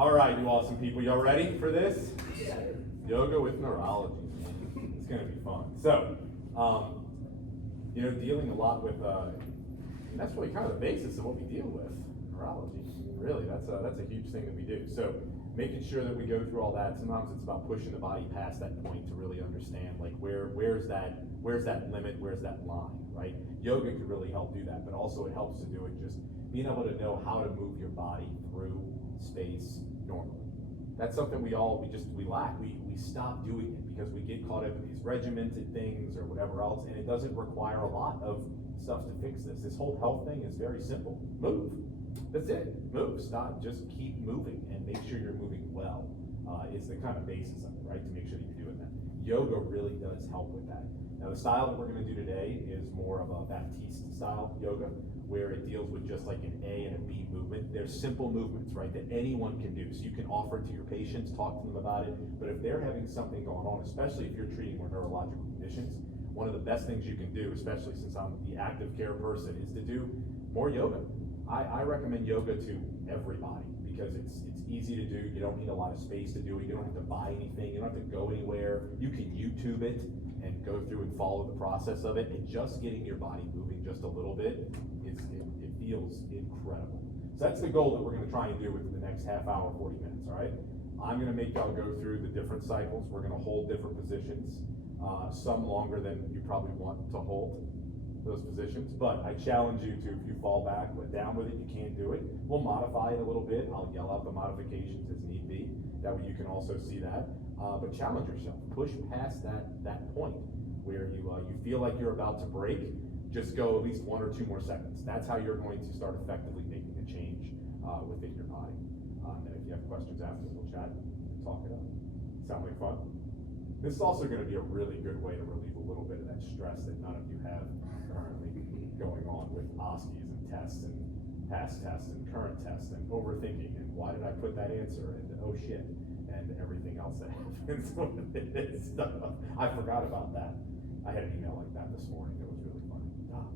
All right, you awesome people. Y'all ready for this? Yeah. Yoga with neurology. It's going to be fun. So, dealing a lot with, that's really kind of the basis of what we deal with, neurology. Really, that's a huge thing that we do. So, making sure that we go through all that. Sometimes it's about pushing the body past that point to really understand, like, where's that limit, where's that line, right? Yoga could really help do that, but also it helps to do it just being able to know how to move your body through space normally. That's something we lack. We stop doing it because we get caught up in these regimented things or whatever else, and it doesn't require a lot of stuff to fix this. This whole health thing is very simple. Move. That's it. Move. Stop. Just keep moving and make sure you're moving well. Is the kind of basis of it, right? To make sure that you're doing that. Yoga really does help with that. Now, the style that we're going to do today is more of a Baptiste style yoga, where it deals with just like an A and a B movement. They're simple movements, right, that anyone can do. So you can offer it to your patients, talk to them about it. But if they're having something going on, especially if you're treating more neurological conditions, one of the best things you can do, especially since I'm the active care person, is to do more yoga. I recommend yoga to everybody because it's easy to do. You don't need a lot of space to do it. You don't have to buy anything. You don't have to go anywhere. You can YouTube it and go through and follow the process of it. And just getting your body moving just a little bit, it feels incredible. So that's the goal that we're going to try and do within the next half hour, 40 minutes, all right? I'm going to make y'all go through the different cycles. We're going to hold different positions, some longer than you probably want to hold those positions, but I challenge you to, if you fall back, down with it, you can't do it, we'll modify it a little bit. I'll yell out the modifications as need be. That way you can also see that. But challenge yourself. Push past that point where you feel like you're about to break. Just go at least 1 or 2 more seconds. That's how you're going to start effectively making a change within your body. And if you have questions after, we'll chat and talk it up. Sound like fun? This is also going to be a really good way to relieve a little bit of that stress that none of you have currently going on with OSCEs and tests and past tests and current tests and overthinking and why did I put that answer and oh shit and everything else that happens with this stuff. I forgot about that. I had an email like that this morning that was really funny. Doc,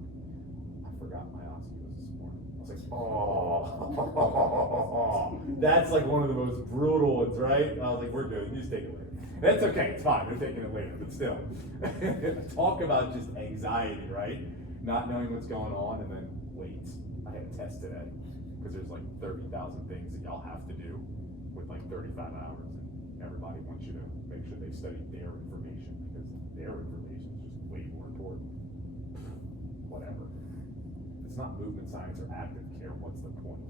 I forgot my OSCE was this morning. I was like, oh, that's like one of the most brutal ones, right? I was like, we're good, you just take it later. That's okay, it's fine, we're taking it later, but still. Talk about just anxiety, right? Not knowing what's going on, and then wait, I had a test today, because there's like 30,000 things that y'all have to do with like 35 hours, and everybody wants you to make sure they study their information, because their information is just way more important. Whatever. If it's not movement science or active care, what's the point?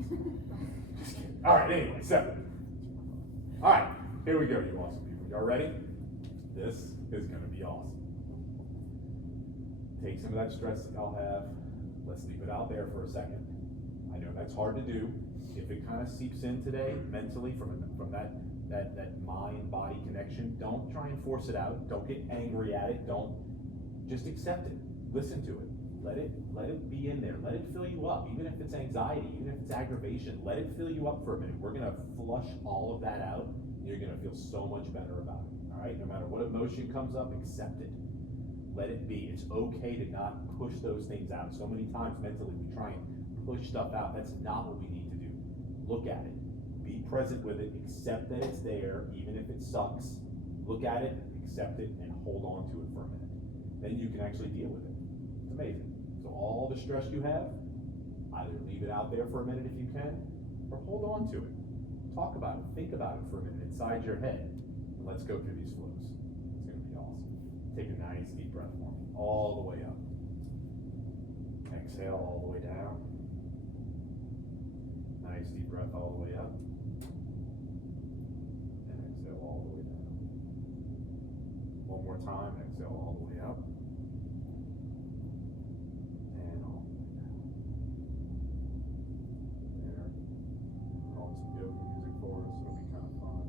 Just kidding. All right, anyway, so. All right, here we go, you awesome people. Y'all ready? This is gonna be awesome. Take some of that stress that y'all have. Let's leave it out there for a second. I know that's hard to do. If it kind of seeps in today, mentally, from that mind-body connection, don't try and force it out. Don't get angry at it. Don't, just accept it. Listen to it. Let it be in there. Let it fill you up. Even if it's anxiety, even if it's aggravation, let it fill you up for a minute. We're gonna flush all of that out. You're gonna feel so much better about it. All right, no matter what emotion comes up, accept it. Let it be. It's okay to not push those things out. So many times mentally we try and push stuff out. That's not what we need to do. Look at it. Be present with it. Accept that it's there, even if it sucks. Look at it, accept it, and hold on to it for a minute. Then you can actually deal with it. It's amazing. So all the stress you have, either leave it out there for a minute if you can, or hold on to it. Talk about it. Think about it for a minute inside your head. And let's go through these flows. It's going to be awesome. Take a nice deep breath for me. All the way up. Exhale all the way down. Nice deep breath all the way up. And exhale all the way down. One more time. Exhale all the way up. And all the way down. There. On some yoga music for us. It'll be kind of fun.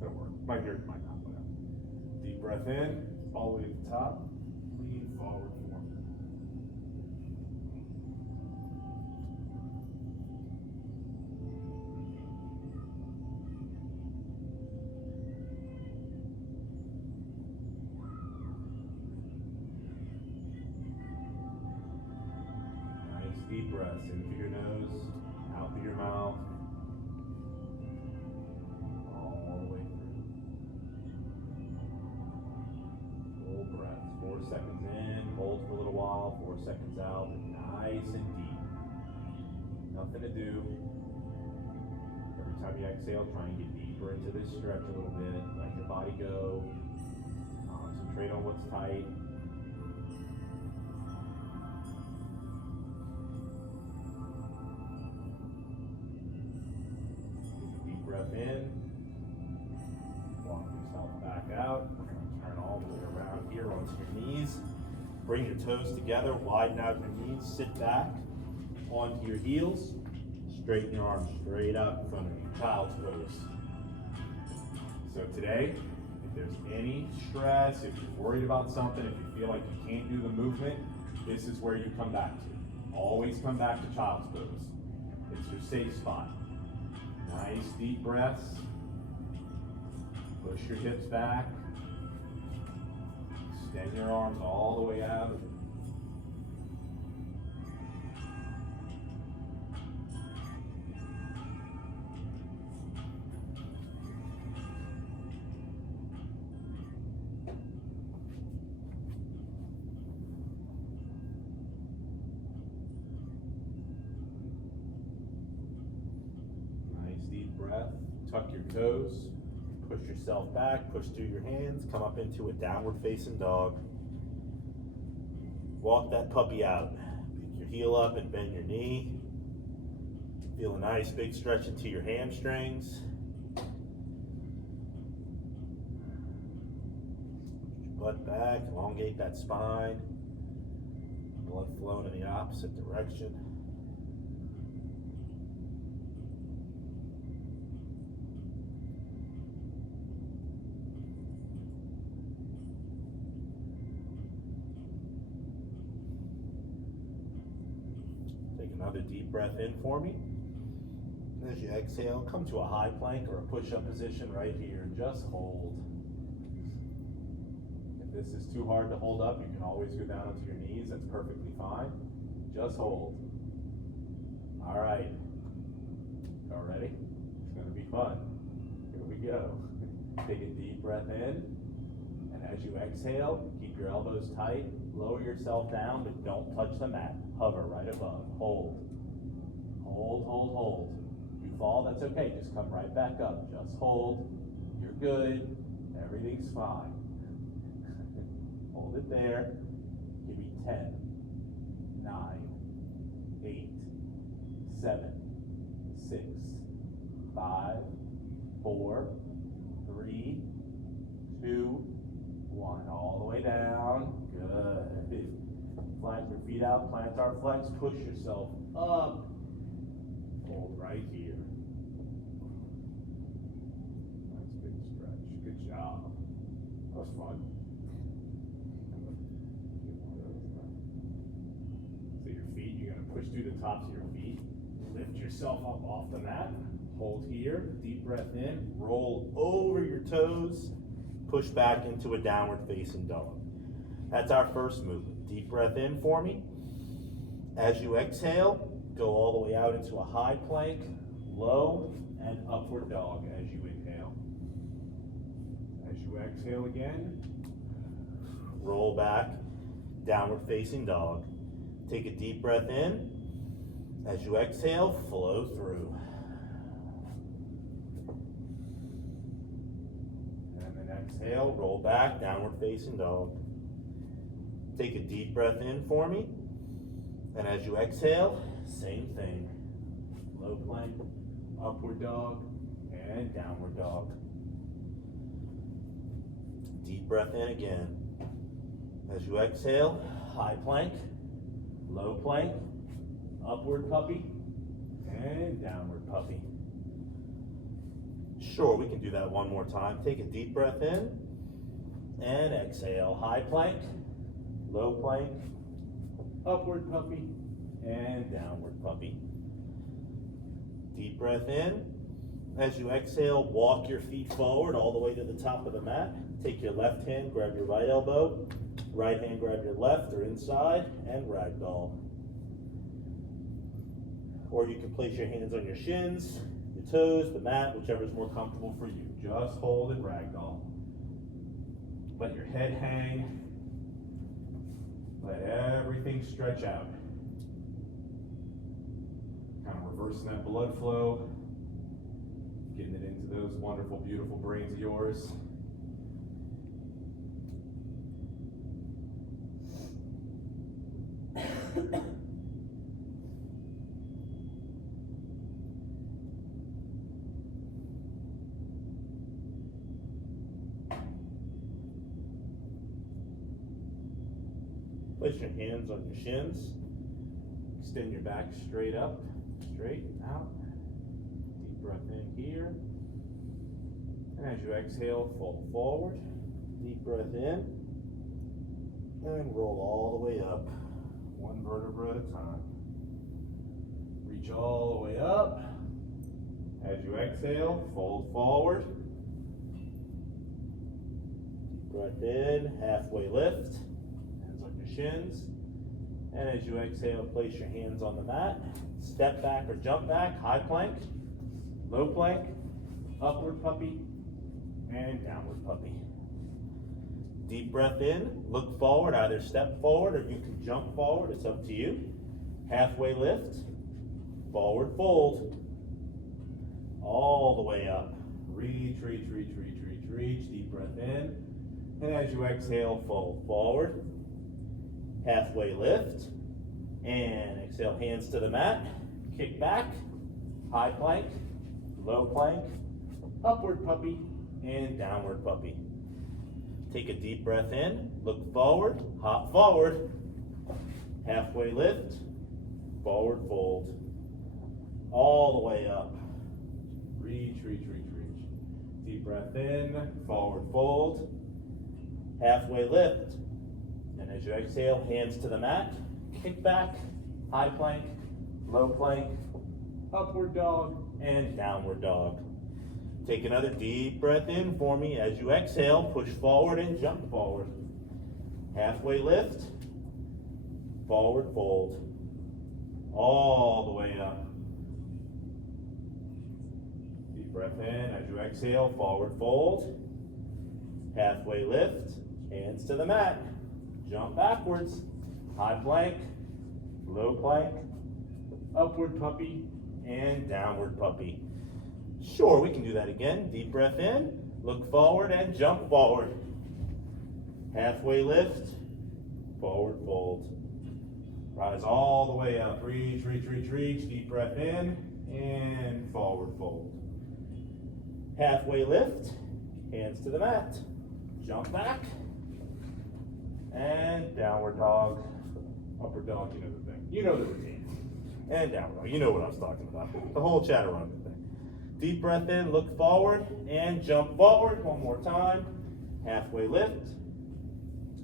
Don't worry. Might hear it, might not. Whatever. Deep breath in. All the way to the top. Lean forward for me. Nice deep breaths in through your nose, out through your mouth. 4 seconds out, nice and deep. Nothing to do. Every time you exhale, try and get deeper into this stretch a little bit. Let your body go. Concentrate on what's tight. Deep breath in. Walk yourself back out. Turn all the way around here onto your knees. Bring your toes together, widen out your knees, sit back onto your heels. Straighten your arms straight up in front of you, child's pose. So today, if there's any stress, if you're worried about something, if you feel like you can't do the movement, this is where you come back to. Always come back to child's pose. It's your safe spot. Nice deep breaths. Push your hips back. Extend your arms all the way out. Nice deep breath. Tuck your toes. Push yourself back, push through your hands, come up into a downward facing dog. Walk that puppy out. Pick your heel up and bend your knee. Feel a nice big stretch into your hamstrings. Push your butt back, elongate that spine. Blood flowing in the opposite direction. Another deep breath in for me. As you exhale, come to a high plank or a push-up position right here. Just hold. If this is too hard to hold up, you can always go down onto your knees. That's perfectly fine. Just hold. All right. Y'all ready? It's going to be fun. Here we go. Take a deep breath in. And as you exhale, keep your elbows tight. Lower yourself down, but don't touch the mat. Hover right above. Hold. Hold, hold, hold. If you fall, that's okay. Just come right back up. Just hold. You're good. Everything's fine. Hold it there. Give me 10, 9, 8, 7, 6, 5, 4, 3, 2, 1. All the way down. Good. Flatten your feet out, plantar flex, push yourself up. Hold right here. Nice big stretch. Good job. That was fun. So your feet, you're going to push through the tops of your feet. Lift yourself up off the mat. Hold here. Deep breath in. Roll over your toes. Push back into a downward facing dog. That's our first movement. Deep breath in for me. As you exhale, go all the way out into a high plank, low, and upward dog as you inhale. As you exhale again, roll back, downward facing dog. Take a deep breath in. As you exhale, flow through. And then exhale, roll back, downward facing dog. Take a deep breath in for me. And as you exhale, same thing. Low plank, upward dog, and downward dog. Deep breath in again. As you exhale, high plank, low plank, upward puppy, and downward puppy. Sure, we can do that one more time. Take a deep breath in and exhale. High plank, low plank, upward puppy, and downward puppy. Deep breath in. As you exhale, walk your feet forward all the way to the top of the mat. Take your left hand, grab your right elbow. Right hand, grab your left or inside, and ragdoll. Or you can place your hands on your shins, your toes, the mat, whichever is more comfortable for you. Just hold and ragdoll. Let your head hang. Let everything stretch out. Kind of reversing that blood flow, getting it into those wonderful, beautiful brains of yours. Place your hands on your shins. Extend your back straight up, straight out. Deep breath in here. And as you exhale, fold forward. Deep breath in. And roll all the way up. One vertebra at a time. Reach all the way up. As you exhale, fold forward. Deep breath in, halfway lift. Hands on your shins. And as you exhale, place your hands on the mat. Step back or jump back, high plank, low plank, upward puppy, and downward puppy. Deep breath in, look forward, either step forward or you can jump forward, it's up to you. Halfway lift, forward fold, all the way up. Reach, reach, reach, reach, reach, reach, deep breath in. And as you exhale, fold forward, halfway lift, and exhale, hands to the mat, kick back, high plank, low plank, upward puppy, and downward puppy. Take a deep breath in, look forward, hop forward, halfway lift, forward fold, all the way up. Reach, reach, reach, reach. Deep breath in, forward fold, halfway lift, and as you exhale, hands to the mat, kick back, high plank, low plank, upward dog, and downward dog. Take another deep breath in for me. As you exhale, push forward and jump forward. Halfway lift, forward fold, all the way up. Deep breath in. As you exhale, forward fold, halfway lift, hands to the mat, jump backwards, high plank, low plank, upward puppy, and downward puppy. Sure, we can do that again. Deep breath in, look forward and jump forward. Halfway lift, forward fold. Rise all the way up. Reach, reach, reach, reach. Deep breath in and forward fold. Halfway lift, hands to the mat. Jump back and downward dog. Upward dog, you know the thing. You know the routine. And downward dog, you know what I was talking about. The whole chaturanga thing. Deep breath in, look forward, and jump forward. One more time. Halfway lift,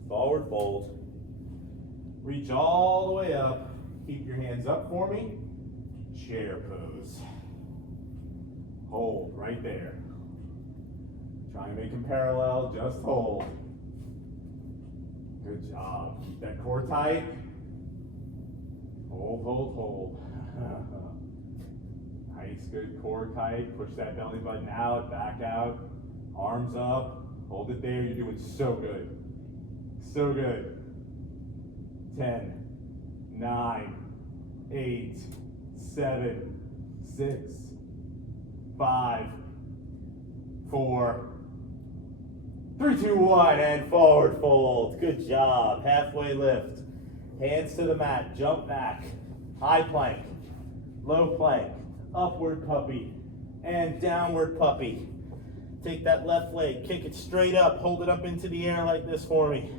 forward fold. Reach all the way up. Keep your hands up for me. Chair pose. Hold right there. Try and make them parallel, just hold. Good job. Keep that core tight. Hold, hold, hold. Nice, good, core tight. Push that belly button out, back out, arms up. Hold it there. You're doing so good. So good. 10, 9, 8, 7, 6, 5, 4, 3, 2, 1, and forward fold. Good job. Halfway lift. Hands to the mat. Jump back. High plank. Low plank. Upward puppy. And downward puppy. Take that left leg. Kick it straight up. Hold it up into the air like this for me.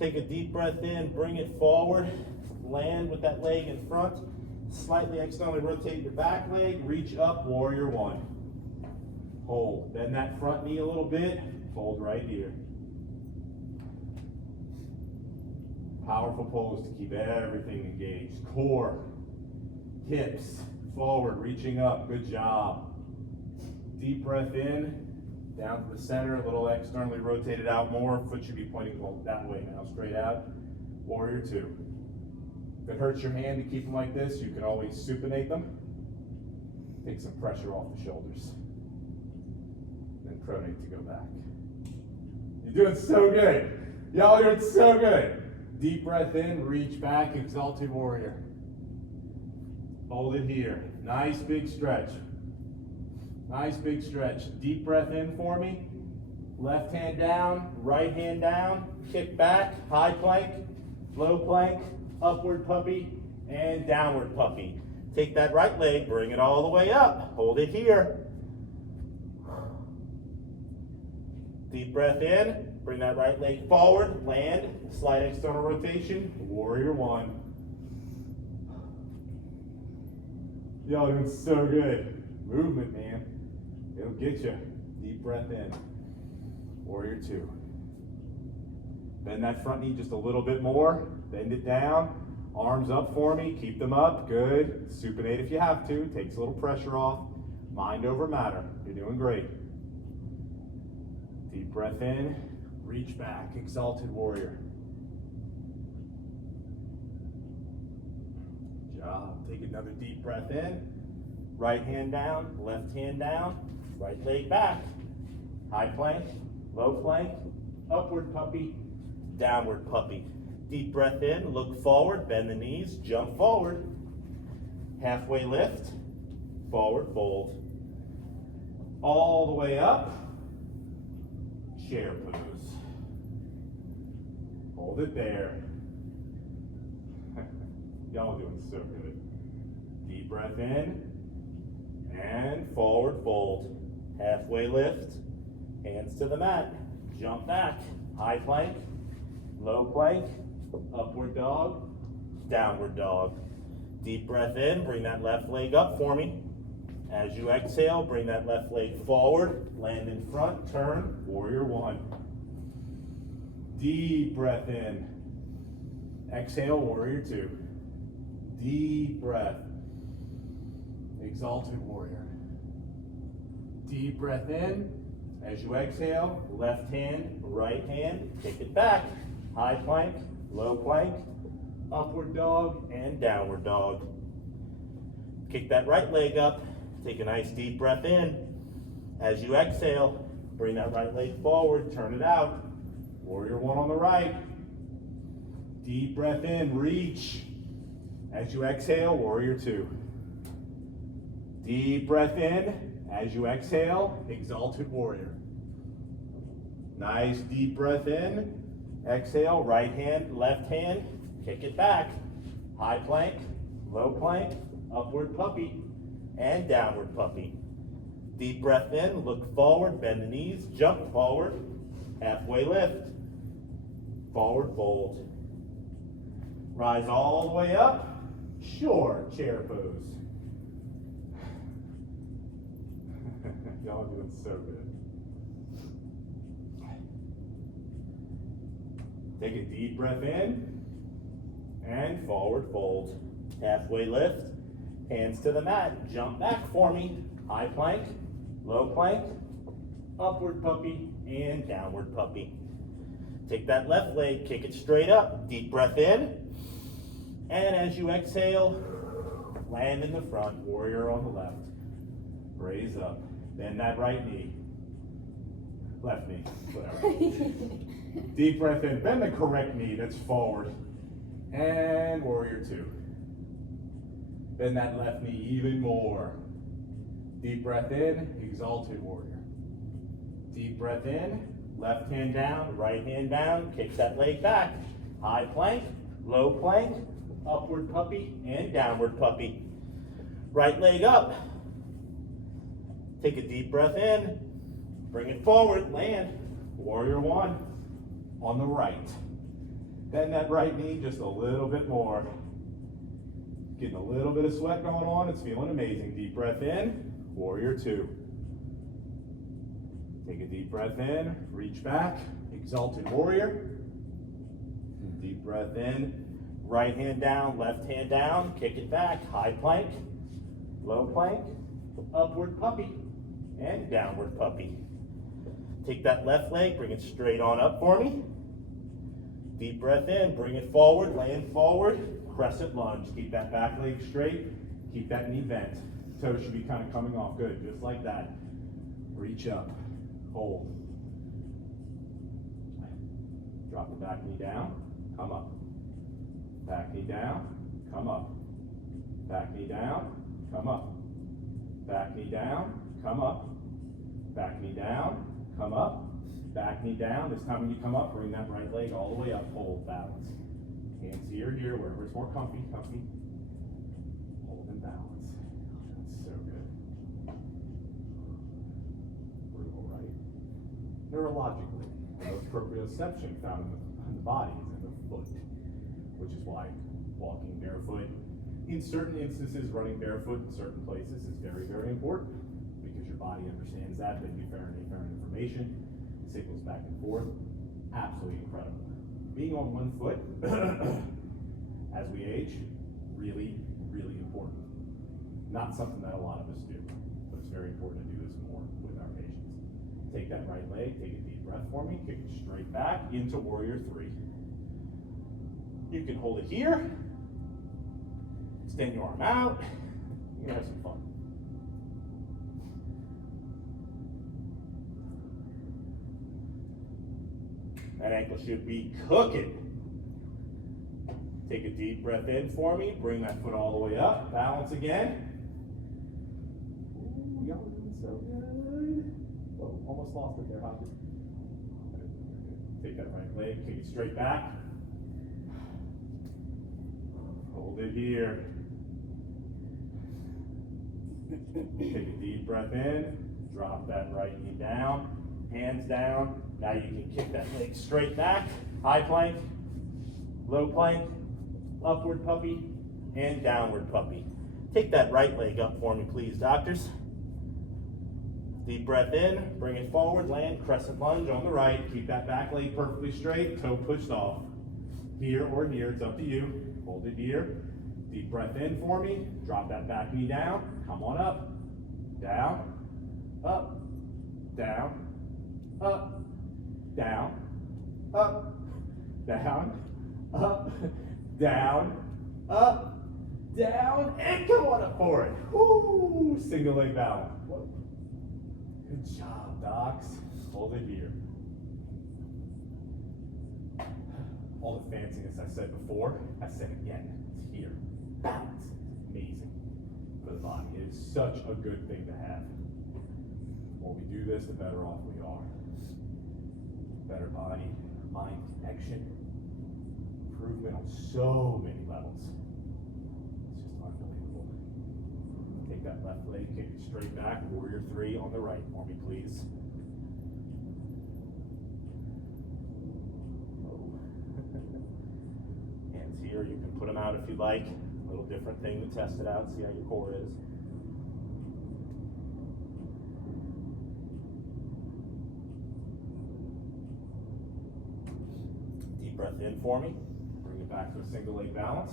Take a deep breath in. Bring it forward. Land with that leg in front. Slightly externally rotate your back leg. Reach up. Warrior one. Hold. Bend that front knee a little bit. Hold right here. Powerful pose to keep everything engaged. Core, hips, forward, reaching up. Good job. Deep breath in, down to the center, a little externally rotated out more. Foot should be pointing that way now, straight out. Warrior two. If it hurts your hand to keep them like this, you can always supinate them. Take some pressure off the shoulders. Then pronate to go back. You're doing so good. Y'all are doing so good. Deep breath in, reach back, exalted warrior. Hold it here. Nice big stretch. Nice big stretch. Deep breath in for me. Left hand down, right hand down, kick back, high plank, low plank, upward puppy, and downward puppy. Take that right leg, bring it all the way up. Hold it here. Deep breath in, bring that right leg forward, land, slight external rotation, warrior one. Y'all doing so good. Movement, man. It'll get you. Deep breath in. Warrior two. Bend that front knee just a little bit more. Bend it down. Arms up for me. Keep them up. Good. Supinate if you have to. Takes a little pressure off. Mind over matter. You're doing great. Deep breath in. Reach back. Exalted warrior. Good job. Take another deep breath in. Right hand down. Left hand down. Right leg back. High plank. Low plank. Upward puppy. Downward puppy. Deep breath in. Look forward. Bend the knees. Jump forward. Halfway lift. Forward fold. All the way up. Chair pose. Hold it there. Y'all doing so good. Deep breath in. And forward fold. Halfway lift. Hands to the mat. Jump back. High plank. Low plank. Upward dog. Downward dog. Deep breath in. Bring that left leg up for me. As you exhale, bring that left leg forward. Land in front. Turn. Warrior one. Deep breath in. Exhale. Warrior two. Deep breath. Exalted warrior. Deep breath in. As you exhale, left hand, right hand, kick it back. High plank, low plank, upward dog, and downward dog. Kick that right leg up. Take a nice deep breath in. As you exhale, bring that right leg forward, turn it out. Warrior one on the right. Deep breath in, reach. As you exhale, warrior two. Deep breath in. As you exhale, exalted warrior. Nice deep breath in. Exhale, right hand, left hand, kick it back. High plank, low plank, upward puppy, and downward puppy. Deep breath in, look forward, bend the knees, jump forward, halfway lift, forward fold. Rise all the way up, shore chair pose. Y'all are doing so good. Take a deep breath in and forward fold. Halfway lift, hands to the mat. Jump back for me. High plank, low plank, upward puppy, and downward puppy. Take that left leg, kick it straight up. Deep breath in. And as you exhale, land in the front. Warrior on the left. Raise up. Bend that right knee. Left knee, whatever. Deep breath in. Bend the correct knee, that's forward. And warrior two. Bend that left knee even more. Deep breath in, exalted warrior. Deep breath in, left hand down, right hand down, kick that leg back. High plank, low plank, upward puppy, and downward puppy. Right leg up. Take a deep breath in, bring it forward, land, warrior one on the right. Bend that right knee just a little bit more. Getting a little bit of sweat going on, it's feeling amazing. Deep breath in, warrior two. Take a deep breath in, reach back, exalted warrior. Deep breath in, right hand down, left hand down, kick it back, high plank, low plank, upward puppy, and downward puppy. Take that left leg, bring it straight on up for me. Deep breath in, bring it forward, land forward, crescent lunge. Keep that back leg straight, keep that knee bent. Toes should be kind of coming off, good, just like that. Reach up, hold. Drop the back knee down, come up. Back knee down, come up. Back knee down, come up. Back knee down, come up. Back knee down, come up. Back knee down. This time when you come up, bring that right leg all the way up, hold, balance. Hands here, wherever it's more comfy. Hold and balance. That's so good. Brutal, right? Neurologically, the most proprioception found in the body is in the foot, which is why walking barefoot, in certain instances, running barefoot in certain places is very, very important, because your body understands that. They do afferent information, signals back and forth. Absolutely incredible. Being on one foot as we age, really, really important. Not something that a lot of us do, but it's very important to do this more with our patients. Take that right leg, take a deep breath for me, kick it straight back into warrior three. You can hold it here, extend your arm out, you're gonna have some fun. That ankle should be cooking. Take a deep breath in for me, bring that foot all the way up, balance again. Ooh, y'all doing so good. Whoa, almost lost it there, Hodges. Take that right leg, kick it straight back. Hold it here. Take a deep breath in, drop that right knee down, hands down. Now you can kick that leg straight back, high plank, low plank, upward puppy, and downward puppy. Take that right leg up for me, please, doctors. Deep breath in, bring it forward, land, crescent lunge on the right. Keep that back leg perfectly straight, toe pushed off. Here or here, it's up to you. Hold it here. Deep breath in for me, drop that back knee down, come on up, down, up, down, up, down, up, down, up, down, up, down, and come on up for it. Woo! Single leg balance. Whoa. Good job, docs. Hold it here. All the fanciness I said before, I said again. It's here. Balance. Amazing for the body. It is such a good thing to have. The more we do this, the better off we are. Better body, mind connection, improvement on so many levels. It's just unbelievable. Take that left leg, kick it straight back, warrior three on the right for me, please. Hands here, you can put them out if you like. A little different thing to test it out, see how your core is. Deep breath in for me. Bring it back to a single leg balance.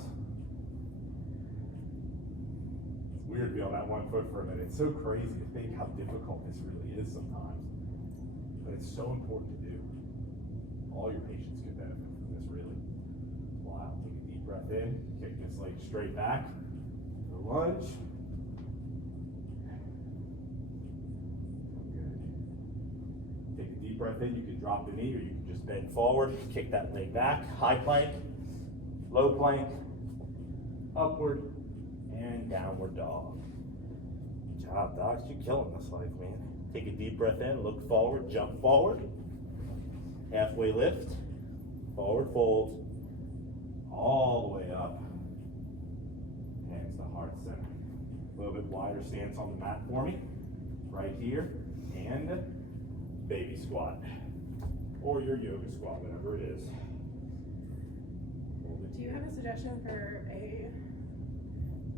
It's weird to be on that one foot for a minute. It's so crazy to think how difficult this really is sometimes. But it's so important to do. All your patients can benefit from this, really. Wow. Take a deep breath in. Kick this leg straight back. The lunge. Good. Take a deep breath in. You can drop the knee or you can just bend forward. Kick that leg back. High plank, low plank, upward, and downward dog. Good job, docs. You're killing this life, man. Take a deep breath in. Look forward. Jump forward. Halfway lift. Forward fold. All the way up. Hands to heart center. A little bit wider stance on the mat for me. Right here. And baby squat. Or your yoga squat, whatever it is. Do you have a suggestion for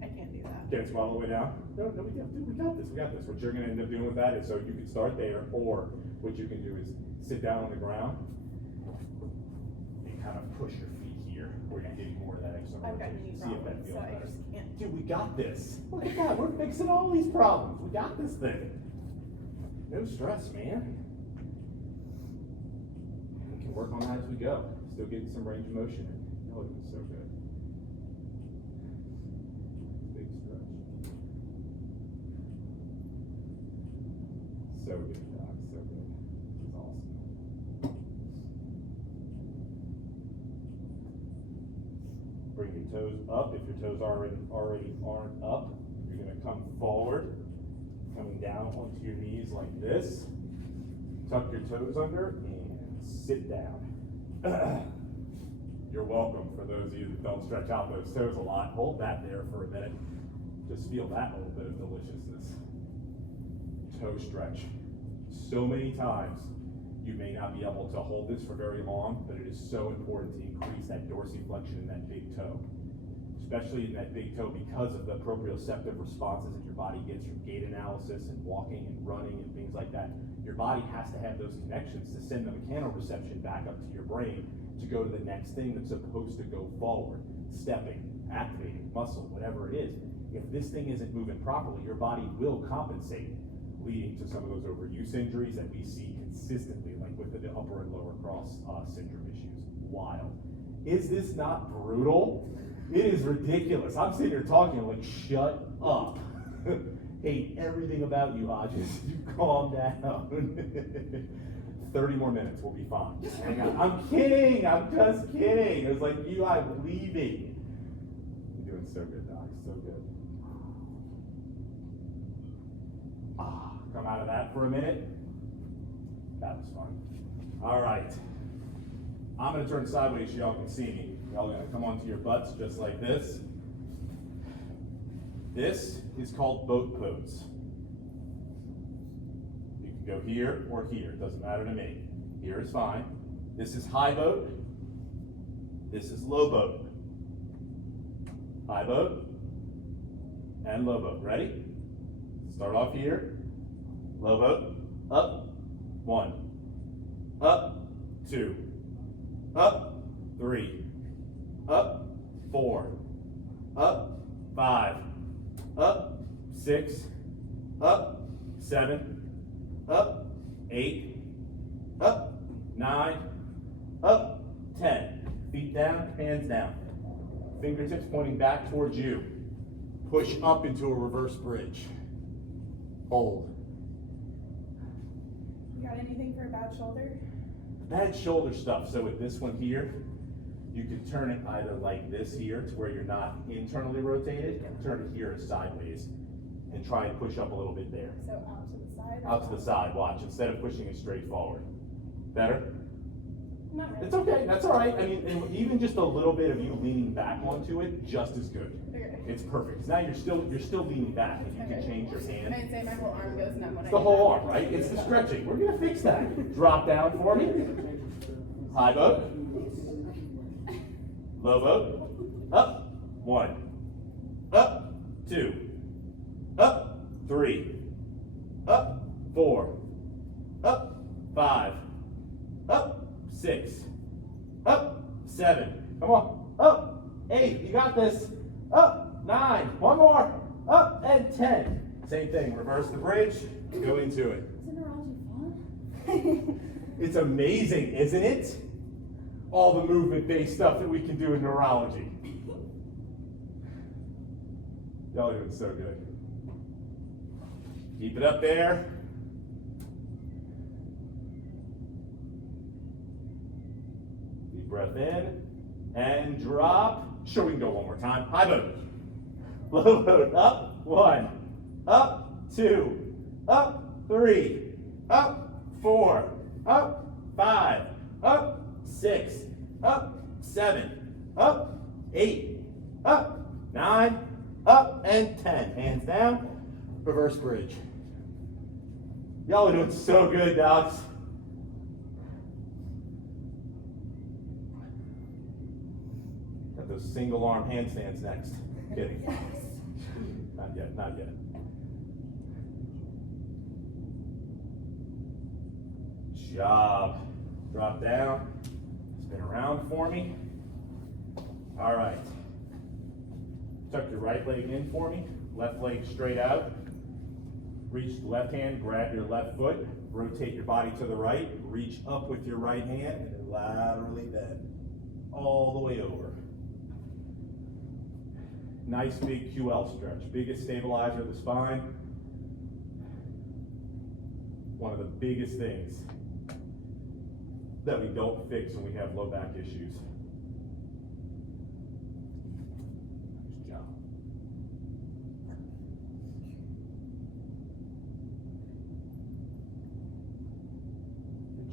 I can't do that. Can't squat all the way down? No, we got this. What you're going to end up doing with that is, so you can start there, or what you can do is sit down on the ground and kind of push your feet here, where you're getting more of that external I've got rotation. knee See if that problems, feels so I better. just can't. Dude, we got this. Look at that. We're fixing all these problems. We got this thing. No stress, man. We can work on that as we go. Still getting some range of motion in. Oh, it's so good. Big stretch. So good, Doc. So good. This is awesome. bring your toes up. If your toes already aren't up, you're gonna come forward, coming down onto your knees like this. Tuck your toes under and sit down. You're welcome. For those of you that don't stretch out those toes a lot, hold that there for a minute. Just feel that little bit of deliciousness. Toe stretch. So many times you may not be able to hold this for very long, but it is so important to increase that dorsiflexion in that big toe, especially in that big toe because of the proprioceptive responses that your body gets from gait analysis and walking and running and things like that. Your body has to have those connections to send the mechanoreception back up to your brain to go to the next thing that's supposed to go forward, stepping, activating, muscle, whatever it is. If this thing isn't moving properly, your body will compensate, leading to some of those overuse injuries that we see consistently, like with the upper and lower cross syndrome issues. Wild. Is this not brutal? It is ridiculous. I'm sitting here talking like, shut up. Hate everything about you, Hodges. You calm down. 30 more minutes, we'll be fine. Just hang on. I'm kidding. I'm just kidding. It was like you, I'm leaving. You're doing so good, Doc. So good. Come out of that for a minute. That was fun. All right. I'm going to turn sideways so y'all can see me. Y'all going to come onto your butts just like this. This is called boat pose. You can go here or here. It doesn't matter to me. Here is fine. This is high boat. This is low boat. High boat and low boat. Ready? Start off here. Low boat. Up. 1. Up. 2. Up. 3. Up. 4. Up. 5. Up. 6. Up. 7. Up. 8. Up. 9. Up. 10. Feet down, hands down. Fingertips pointing back towards you. Push up into a reverse bridge. Hold. You got anything for a bad shoulder? Bad shoulder stuff. So with this one here, you can turn it either like this here to where you're not internally rotated, and turn it here sideways, and try and push up a little bit there. So out to the side? Out to the side, watch, instead of pushing it straight forward. Better? Not really. It's okay, that's all right. I mean, and even just a little bit of you leaning back onto it, just as good. Okay. It's perfect. Now you're still leaning back, and you can change your hand. I'd say my whole arm goes numb when I The do whole that. arm, right? It's the stretching. We're gonna fix that. Drop down for me. High boat. Low boat. Up. 1. Up. 2. Up. 3. Up. 4. Up. 5. Up. 6. Up. 7. Come on. Up. 8. You got this. Up. 9. One more. Up. And 10. Same thing. Reverse the bridge. Go into it. Isn't neurology fun? It's amazing, isn't it? All the movement-based stuff that we can do in neurology. Y'all are doing so good. Keep it up there. Deep breath in and drop. Sure, we can go one more time. High boat. Low boat. Up. 1. Up. 2. Up. 3. Up. 4. Up. 5. Up. 6. Up. 7. Up. 8. Up. 9. Up. And 10. Hands down. Reverse bridge. Y'all are doing so good, docs. Got those single arm handstands next. Kidding. Yes. Not yet, not yet. Job. Drop down. Spin around for me. All right. Tuck your right leg in for me. Left leg straight out. Reach the left hand, grab your left foot. Rotate your body to the right. Reach up with your right hand and then laterally bend. All the way over. Nice big QL stretch. Biggest stabilizer of the spine. One of the biggest things that we don't fix when we have low back issues.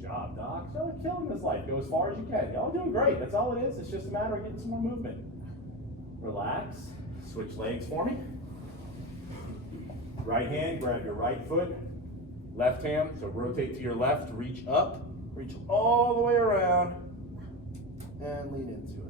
job, Doc. So killing this life. Go as far as you can. Y'all doing great. That's all it is. It's just a matter of getting some more movement. Relax. Switch legs for me. Right hand, grab your right foot. Left hand, so rotate to your left, reach up, reach all the way around, and lean into it.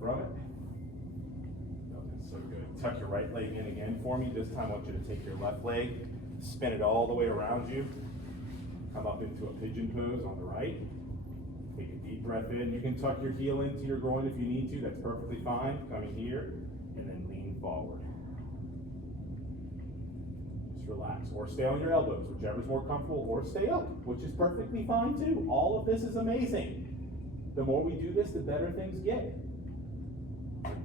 From it. So good. Tuck your right leg in again for me. This time I want you to take your left leg, spin it all the way around you. Come up into a pigeon pose on the right. Take a deep breath in. You can tuck your heel into your groin if you need to. That's perfectly fine. Coming here and then lean forward. Just relax. Or stay on your elbows, whichever's more comfortable, or stay up, which is perfectly fine too. All of this is amazing. The more we do this, the better things get.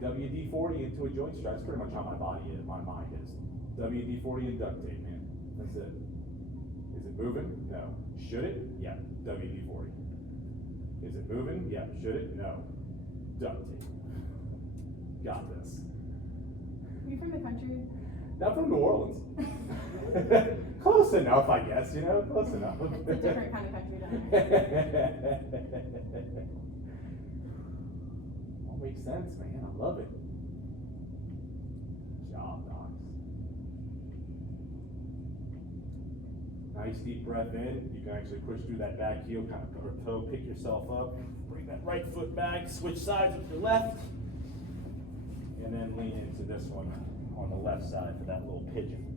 WD-40 into a joint stretch. That's pretty much how my body is, my mind is. WD-40 and duct tape, man. That's it. Is it moving? No. Should it? Yeah. WD-40. Is it moving? Yeah. Should it? No. Duct tape. Got this. Are you from the country? Not from New Orleans. Close enough, I guess, you know? Close enough. It's a different kind of country down there. Makes sense, man. I love it. Good job, docs. Nice deep breath in. You can actually push through that back heel, kind of or toe, pick yourself up. Bring that right foot back, switch sides with your left. And then lean into this one on the left side for that little pigeon.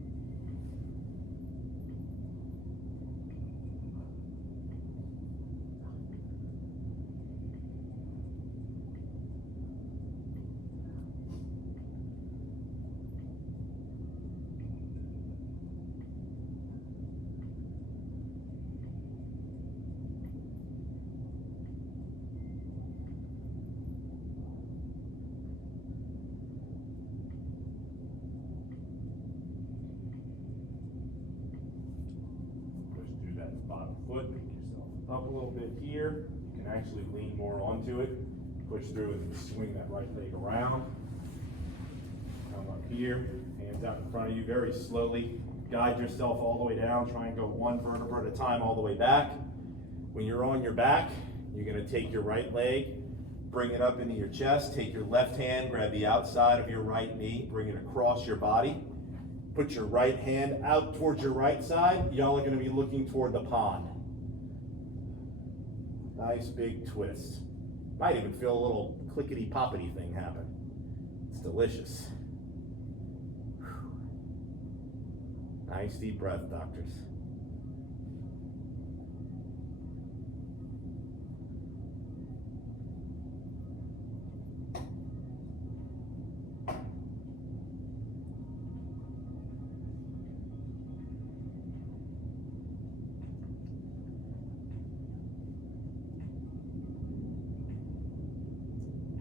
Bottom foot, pick yourself up a little bit here. You can actually lean more onto it. Push through and swing that right leg around. Come up here, hands out in front of you very slowly. Guide yourself all the way down. Try and go one vertebra at a time all the way back. When you're on your back, you're going to take your right leg, bring it up into your chest. Take your left hand, grab the outside of your right knee, bring it across your body. Put your right hand out towards your right side. Y'all are going to be looking toward the pond. Nice big twist. Might even feel a little clickety-poppity thing happen. It's delicious. Whew. Nice deep breath, doctors.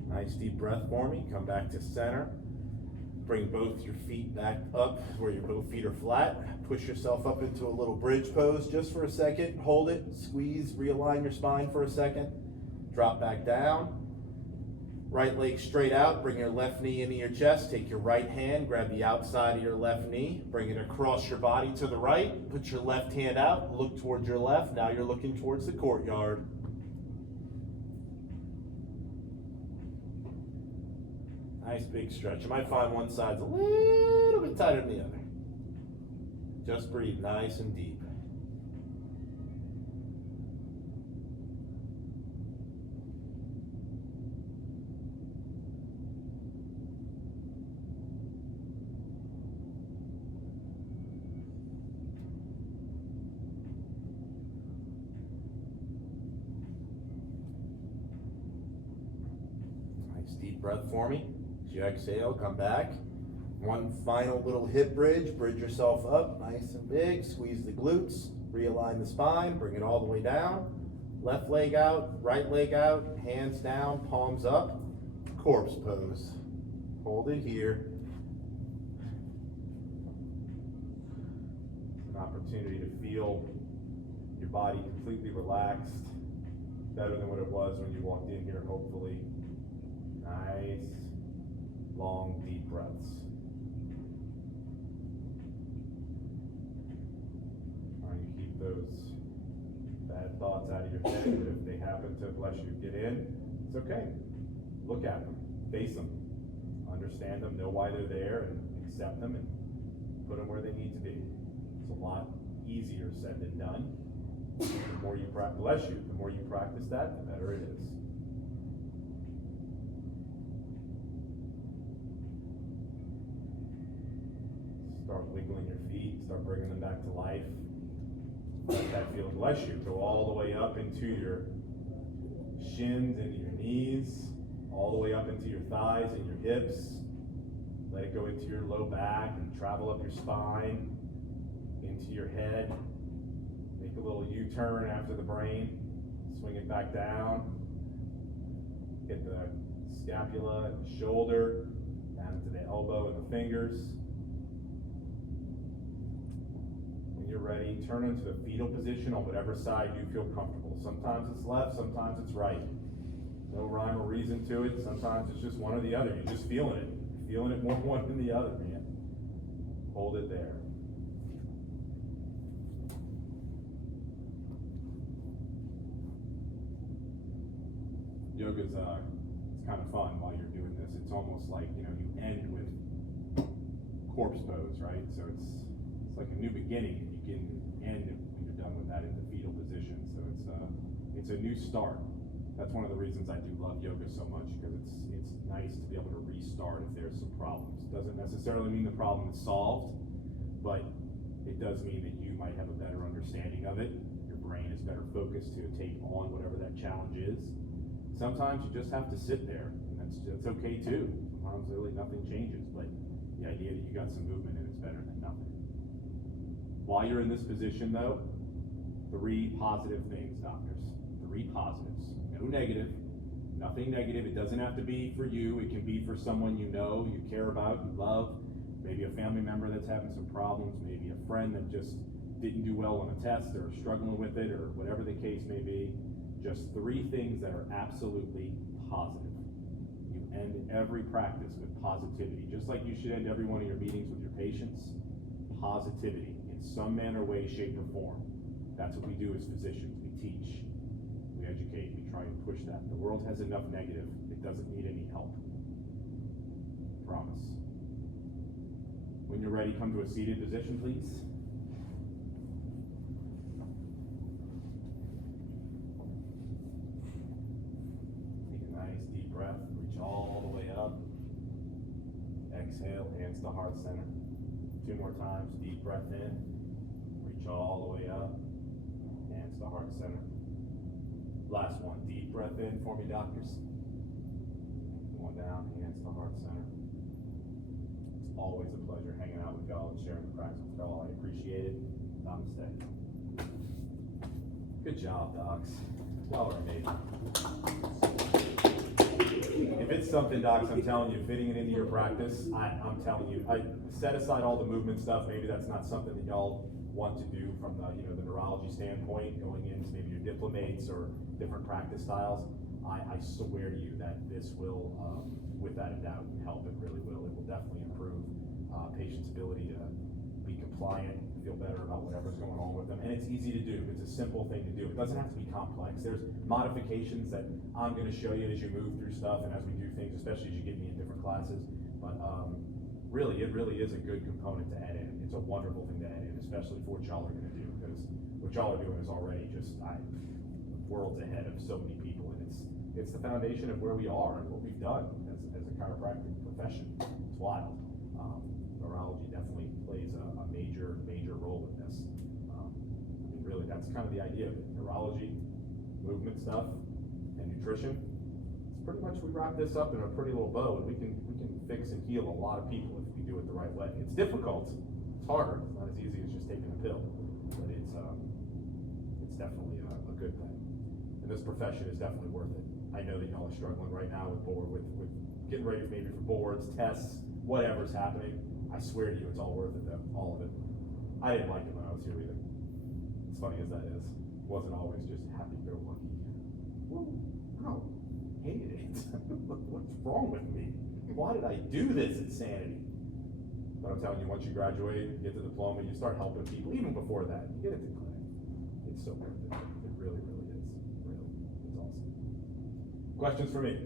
Nice deep breath for me. Come back to center. Bring both your feet back up where your both feet are flat. Push yourself up into a little bridge pose just for a second. Hold it. Squeeze. Realign your spine for a second. Drop back down. Right leg straight out. Bring your left knee into your chest. Take your right hand. Grab the outside of your left knee. Bring it across your body to the right. Put your left hand out. Look towards your left. Now you're looking towards the courtyard. Nice big stretch. You might find one side's a little bit tighter than the other. Just breathe nice and deep. Nice deep breath for me. You exhale, come back. One final little hip bridge. Bridge yourself up, nice and big. Squeeze the glutes, realign the spine, bring it all the way down. Left leg out, right leg out, hands down, palms up, corpse pose. Hold it here. An opportunity to feel your body completely relaxed, better than what it was when you walked in here, hopefully. Nice, long, deep breaths. Trying to keep those bad thoughts out of your head, but if they happen to, bless you, get in, it's okay. Look at them, face them, understand them, know why they're there, and accept them, and put them where they need to be. It's a lot easier said than done. The more you practice, bless you, the more you practice that, the better it is. Start wiggling your feet, start bringing them back to life. Let that feel, bless you, go all the way up into your shins, into your knees, all the way up into your thighs and your hips. Let it go into your low back and travel up your spine, into your head. Make a little U-turn after the brain, swing it back down. Get the scapula and the shoulder, down to the elbow and the fingers. When you're ready, turn into the fetal position on whatever side you feel comfortable. Sometimes it's left, sometimes it's right. No rhyme or reason to it. Sometimes it's just one or the other. You're just feeling it. You're feeling it more one than the other, man. Hold it there. Yoga's it's kind of fun while you're doing this. It's almost like, you end with corpse pose, right? So it's like a new beginning, and you can end when you're done with that in the fetal position. So it's a new start. That's one of the reasons I do love yoga so much, because it's nice to be able to restart if there's some problems. It doesn't necessarily mean the problem is solved, but it does mean that you might have a better understanding of it. Your brain is better focused to take on whatever that challenge is. Sometimes you just have to sit there, and that's okay too. Sometimes really nothing changes, but the idea that you got some movement in is better than nothing. While you're in this position though, 3 positive things, doctors. 3 positives. No negative. Nothing negative. It doesn't have to be for you. It can be for someone you know, you care about, you love. Maybe a family member that's having some problems. Maybe a friend that just didn't do well on a test or struggling with it, or whatever the case may be. Just 3 things that are absolutely positive. You end every practice with positivity, just like you should end every one of your meetings with your patients. Positivity in some manner, way, shape, or form. That's what we do as physicians. We teach, we educate, we try and push that. The world has enough negative. It doesn't need any help. Promise. When you're ready, come to a seated position, please. Breath, reach all the way up. Exhale, hands to heart center. 2 more times, deep breath in. Reach all the way up. Hands to heart center. Last one, deep breath in for me, doctors. One down, hands to heart center. It's always a pleasure hanging out with y'all and sharing the practice with y'all. I appreciate it. Namaste. Good job, docs. Y'all are amazing. If it's something, docs, I'm telling you, fitting it into your practice, I'm telling you, I set aside all the movement stuff. Maybe that's not something that y'all want to do from the neurology standpoint, going into maybe your diplomates or different practice styles. I swear to you that this will, without a doubt, help. It really will. It will definitely improve patients' ability to be compliant, feel better about whatever's going on with them. And it's easy to do. It's a simple thing to do. It doesn't have to be complex. There's modifications that I'm going to show you as you move through stuff and as we do things, especially as you get me in different classes. But really, it really is a good component to add in. It's a wonderful thing to add in, especially for what y'all are going to do, because what y'all are doing is already just worlds ahead of so many people. And it's the foundation of where we are and what we've done as a chiropractic profession. It's wild. Neurology definitely plays a major role in this. Really, that's kind of the idea of it. Neurology, movement stuff, and nutrition. It's pretty much, we wrap this up in a pretty little bow, and we can fix and heal a lot of people if we do it the right way. It's difficult. It's harder. It's not as easy as just taking a pill, but it's definitely a good thing. And this profession is definitely worth it. I know that y'all are struggling right now with getting ready maybe for boards, tests, whatever's happening. I swear to you, it's all worth it though, all of it. I didn't like it when I was here either. As funny as that is. It wasn't always just happy-go-lucky. Whoa, no, hated it. What's wrong with me? Why did I do this insanity? But I'm telling you, once you graduate, you get the diploma, you start helping people. Even before that, you get into clay. It's so worth it. It really, really is. Really, it's awesome. Questions for me?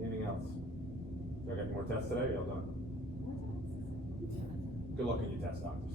Anything else? Do I got any more tests today? Y'all done? Good luck on your test, doctors.